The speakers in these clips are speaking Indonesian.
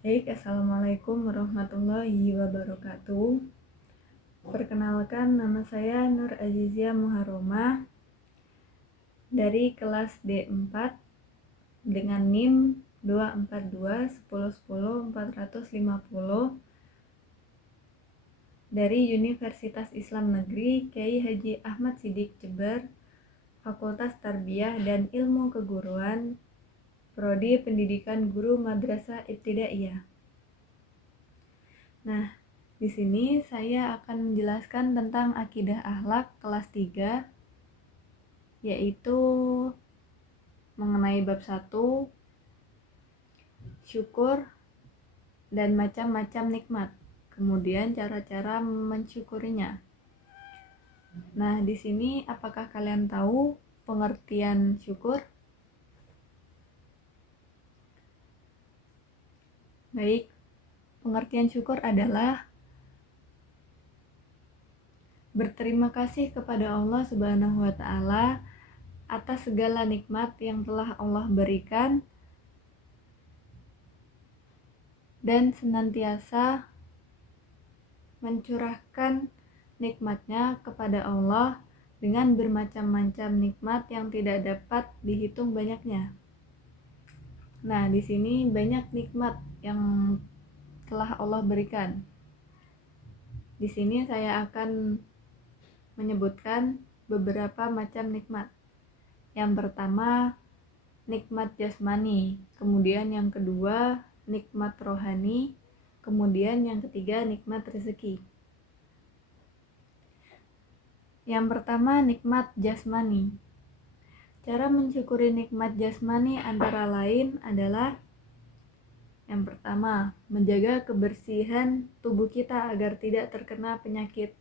Baik, Assalamualaikum warahmatullahi wabarakatuh. Perkenalkan, nama saya Nur Azizia Muharromah dari kelas D4 dengan NIM 242 dari Universitas Islam Negeri Kyai Haji Ahmad Siddiq Jember, Fakultas Tarbiyah dan Ilmu Keguruan, Prodi Pendidikan Guru Madrasah Ibtidaiyah. Nah, di sini saya akan menjelaskan tentang akidah akhlak kelas 3, yaitu mengenai bab 1, syukur dan macam-macam nikmat, kemudian cara-cara mensyukurinya. Nah, di sini apakah kalian tahu pengertian syukur? Baik, pengertian syukur adalah berterima kasih kepada Allah Subhanahu wa Ta'ala atas segala nikmat yang telah Allah berikan dan senantiasa mencurahkan nikmatnya kepada Allah dengan bermacam-macam nikmat yang tidak dapat dihitung banyaknya. Nah, di sini banyak nikmat yang telah Allah berikan. Di sini saya akan menyebutkan beberapa macam nikmat. Yang pertama, nikmat jasmani, kemudian yang kedua, nikmat rohani, kemudian yang ketiga, nikmat rezeki. Yang pertama, nikmat jasmani. Cara mensyukuri nikmat jasmani antara lain adalah yang pertama, menjaga kebersihan tubuh kita agar tidak terkena penyakit.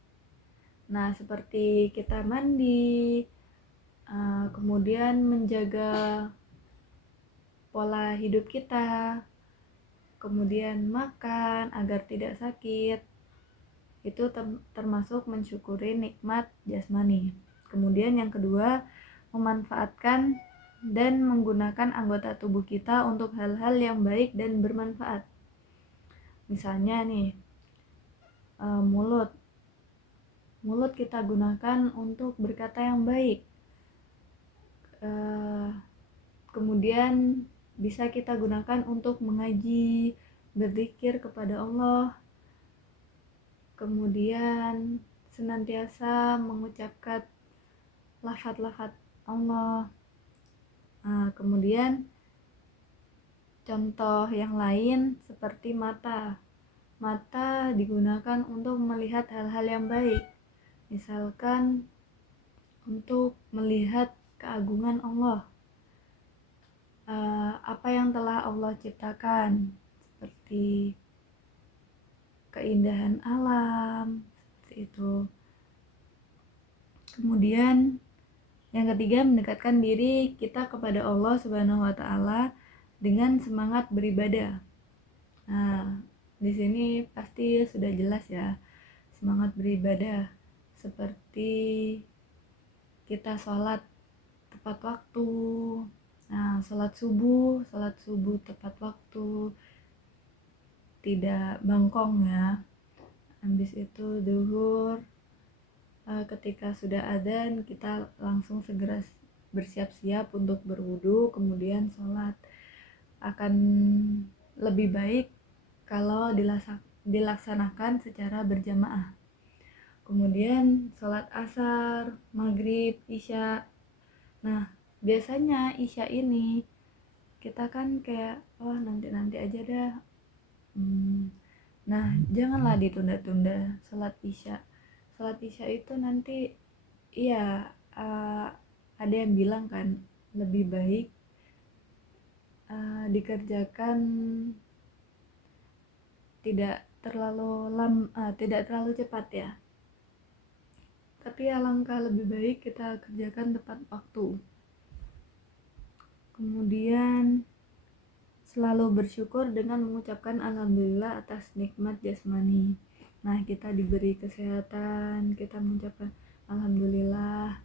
Nah, seperti kita mandi, kemudian menjaga pola hidup kita, kemudian makan agar tidak sakit. Itu termasuk mensyukuri nikmat jasmani. Kemudian yang kedua, memanfaatkan dan menggunakan anggota tubuh kita untuk hal-hal yang baik dan bermanfaat. Misalnya nih, mulut kita gunakan untuk berkata yang baik. Kemudian bisa kita gunakan untuk mengaji, berzikir kepada Allah, kemudian senantiasa mengucapkan lafaz-lafaz Allah. Kemudian contoh yang lain seperti mata digunakan untuk melihat hal-hal yang baik, misalkan untuk melihat keagungan Allah, apa yang telah Allah ciptakan, seperti keindahan alam, seperti itu. Kemudian yang ketiga, mendekatkan diri kita kepada Allah Subhanahu wa Ta'ala dengan semangat beribadah. Nah, di sini pasti sudah jelas ya, semangat beribadah seperti kita sholat tepat waktu. Nah, sholat subuh tepat waktu, tidak bangkong ya. Habis itu duhur, ketika sudah adzan kita langsung segera bersiap-siap untuk berwudu, kemudian sholat. Akan lebih baik kalau dilaksanakan secara berjamaah. Kemudian sholat asar, maghrib, isya. Nah, biasanya isya ini kita kan kayak nanti aja dah. Nah, janganlah ditunda-tunda sholat isya. Sholat isya itu nanti ada yang bilang kan lebih baik dikerjakan tidak terlalu cepat ya. Tapi alangkah lebih baik kita kerjakan tepat waktu. Kemudian selalu bersyukur dengan mengucapkan alhamdulillah atas nikmat jasmani. Nah, kita diberi kesehatan, kita mengucapkan alhamdulillah,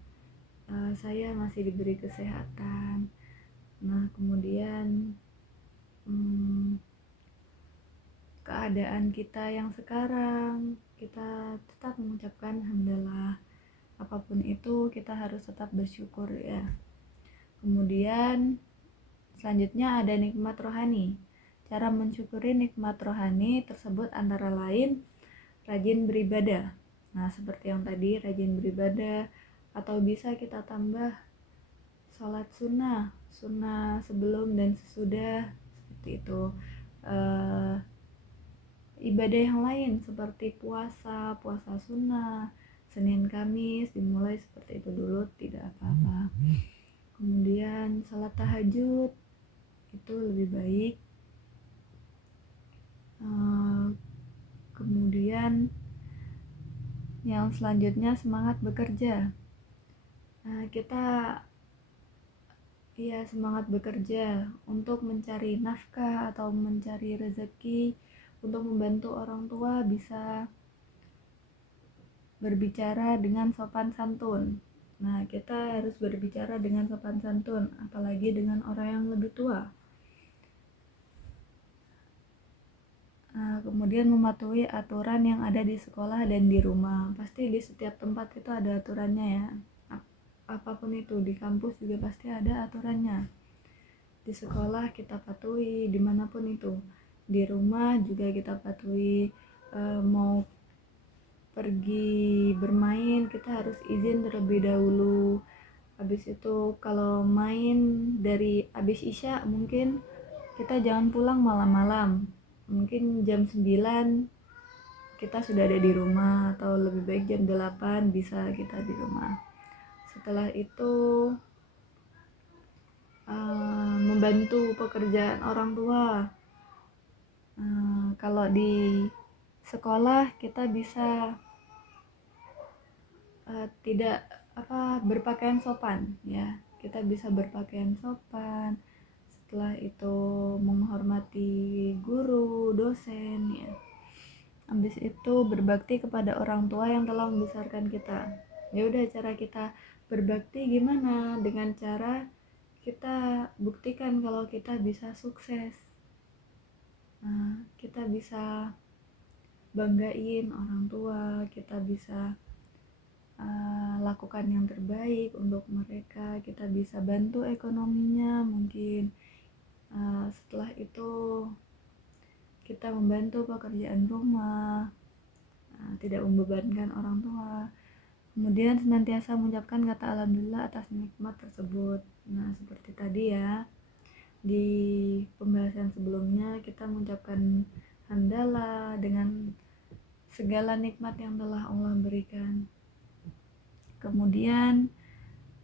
saya masih diberi kesehatan. Nah, kemudian keadaan kita yang sekarang, kita tetap mengucapkan alhamdulillah. Apapun itu kita harus tetap bersyukur ya. Kemudian selanjutnya ada nikmat rohani. Cara mensyukuri nikmat rohani tersebut antara lain rajin beribadah. Nah, seperti yang tadi, rajin beribadah, atau bisa kita tambah sholat sunnah sebelum dan sesudah, seperti itu. Ibadah yang lain seperti puasa sunnah, Senin Kamis dimulai seperti itu dulu, tidak apa-apa. Kemudian sholat tahajud itu lebih baik. Kemudian yang selanjutnya semangat bekerja. Nah, kita semangat bekerja untuk mencari nafkah atau mencari rezeki, untuk membantu orang tua, bisa berbicara dengan sopan santun. Nah, kita harus berbicara dengan sopan santun, apalagi dengan orang yang lebih tua. Kemudian mematuhi aturan yang ada di sekolah dan di rumah. Pasti di setiap tempat itu ada aturannya ya. Apapun itu, di kampus juga pasti ada aturannya. Di sekolah kita patuhi, dimanapun itu. Di rumah juga kita patuhi. Mau pergi bermain kita harus izin terlebih dahulu. Habis itu kalau main dari habis isya, mungkin kita jangan pulang malam-malam. Mungkin jam 9 kita sudah ada di rumah, atau lebih baik jam 8 bisa kita di rumah. Setelah itu membantu pekerjaan orang tua. Kalau di sekolah kita bisa tidak berpakaian sopan ya, kita bisa berpakaian sopan. Setelah itu menghormati guru, dosen ya. Habis itu berbakti kepada orang tua yang telah membesarkan kita. Ya udah, cara kita berbakti gimana? Dengan cara kita buktikan kalau kita bisa sukses. Kita bisa banggain orang tua, kita bisa lakukan yang terbaik untuk mereka, kita bisa bantu ekonominya mungkin. Setelah itu kita membantu pekerjaan rumah, tidak membebankan orang tua. Kemudian senantiasa mengucapkan kata alhamdulillah atas nikmat tersebut. Nah, seperti tadi ya, di pembahasan sebelumnya kita mengucapkan hamdalah dengan segala nikmat yang telah Allah berikan. Kemudian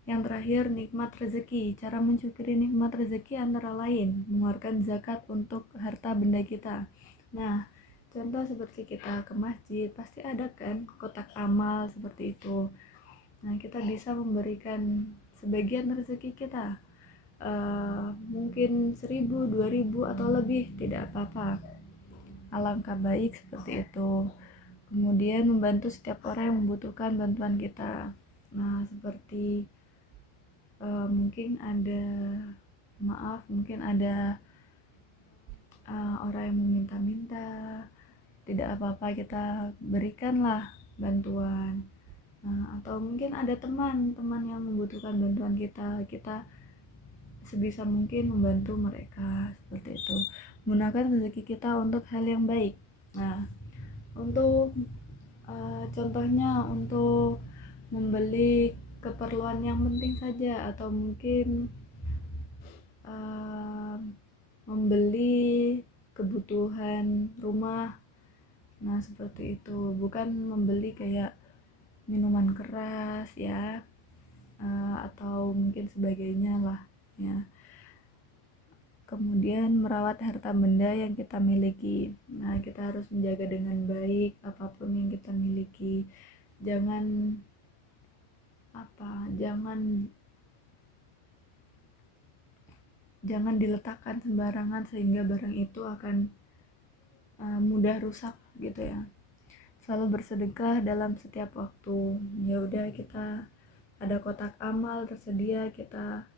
yang terakhir, nikmat rezeki. Cara mensyukuri nikmat rezeki antara lain mengeluarkan zakat untuk harta benda kita. Nah, contoh seperti kita ke masjid, pasti ada kan kotak amal seperti itu. Nah, kita bisa memberikan sebagian rezeki kita, mungkin 1.000, 2.000 atau lebih, tidak apa-apa. Alangkah baik seperti itu. Kemudian membantu setiap orang yang membutuhkan bantuan kita. Nah, seperti mungkin ada orang yang meminta-minta, tidak apa-apa, kita berikanlah bantuan. Atau mungkin ada teman-teman yang membutuhkan bantuan kita sebisa mungkin membantu mereka, seperti itu. Gunakan rezeki kita untuk hal yang baik. Nah, untuk contohnya untuk membeli keperluan yang penting saja, atau mungkin membeli kebutuhan rumah. Nah, seperti itu, bukan membeli kayak minuman keras ya, atau mungkin sebagainya lah ya. Kemudian merawat harta benda yang kita miliki. Nah, kita harus menjaga dengan baik apapun yang kita miliki. Jangan diletakkan sembarangan sehingga barang itu akan mudah rusak gitu ya. Selalu bersedekah dalam setiap waktu. Ya udah, kita ada kotak amal tersedia, kita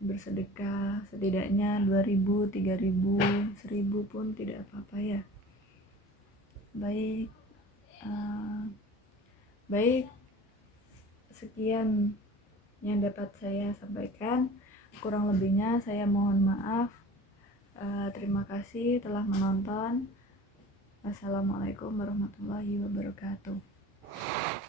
bersedekah setidaknya 2.000, 3.000, 1.000 pun tidak apa-apa ya. Baik, sekian yang dapat saya sampaikan. Kurang lebihnya saya mohon maaf. Terima kasih telah menonton. Wassalamualaikum warahmatullahi wabarakatuh.